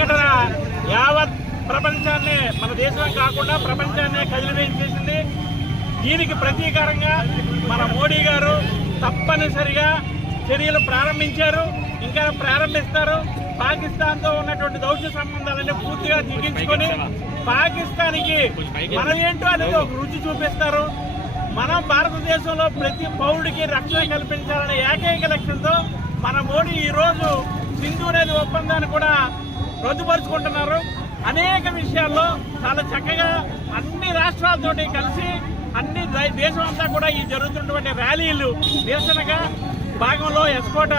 సంఘటన యావత్ ప్రపంచాన్ని మన దేశం కాకుండా ప్రపంచాన్ని కదిలివేసేసింది దీనికి ప్రతీకారంగా మన మోడీ గారు తప్పనిసరిగా చర్యలు ప్రారంభించారు ఇంకా ప్రారంభిస్తారు. పాకిస్తాన్తో ఉన్నటువంటి దౌత్య సంబంధాలన్నీ పూర్తిగా దిగించుకొని పాకిస్తాన్కి మనం ఏంటో అనేది ఒక రుచి చూపిస్తారు. మనం భారతదేశంలో ప్రతి పౌరుడికి రక్షణ కల్పించాలనే ఏకైక లక్ష్యంతో మన మోడీ ఈరోజు సింధు అనేది ఒప్పందాన్ని కూడా రద్దుపరుచుకుంటున్నారు. అనేక విషయాల్లో చాలా చక్కగా అన్ని రాష్ట్రాలతోటి కలిసి అన్ని దేశం అంతా కూడా ఈ జరుగుతున్నటువంటి ర్యాలీలు నిరసనగా భాగంలో ఎస్కోట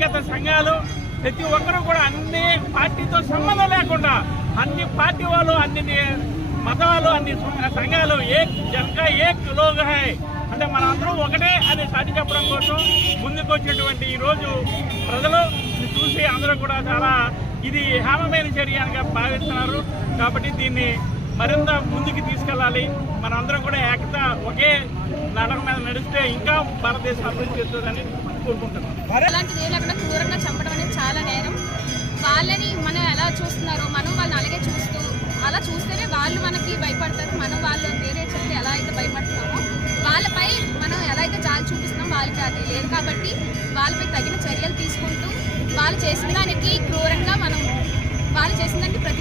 గత సంఘాలు ప్రతి ఒక్కరూ కూడా అన్ని పార్టీతో సంబంధం లేకుండా అన్ని పార్టీ వాళ్ళు అన్ని మతాలు అన్ని సంఘాలు ఏక్ జనక ఏ లోగ్ హై. అంటే మనందరం ఒకటే అని సాటి చెప్పడం కోసం ముందుకు వచ్చేటువంటి ఈ రోజు ప్రజలు చూసి అందరూ కూడా చాలా ఇది హేమమైన చర్యగా భావిస్తున్నారు. కాబట్టి దీన్ని మరింత ముందుకు తీసుకెళ్ళాలి. మనందరం కూడా ఏకత ఒకే నడక మీద నడిస్తే ఇంకా భారతదేశం అభివృద్ధి చేస్తుందని కోరుకుంటున్నాం. అలాంటిది ఏం లేకుండా క్రూరంగా చంపడం అనేది చాలా నేరం. వాళ్ళని మనం ఎలా చూస్తున్నారో మనం వాళ్ళని అలాగే చూస్తూ అలా చూస్తేనే వాళ్ళు మనకి భయపడతారు. మనం వాళ్ళు వేరే చెప్తే ఎలా అయితే భయపడుతున్నామో వాళ్ళపై మనం ఎలా అయితే జాలి చూపిస్తున్నాం వాళ్ళకి అది లేదు. కాబట్టి వాళ్ళపై తగిన చర్యలు తీసుకుంటూ వాళ్ళు చేసిన దానికి క్రూరంగా మనం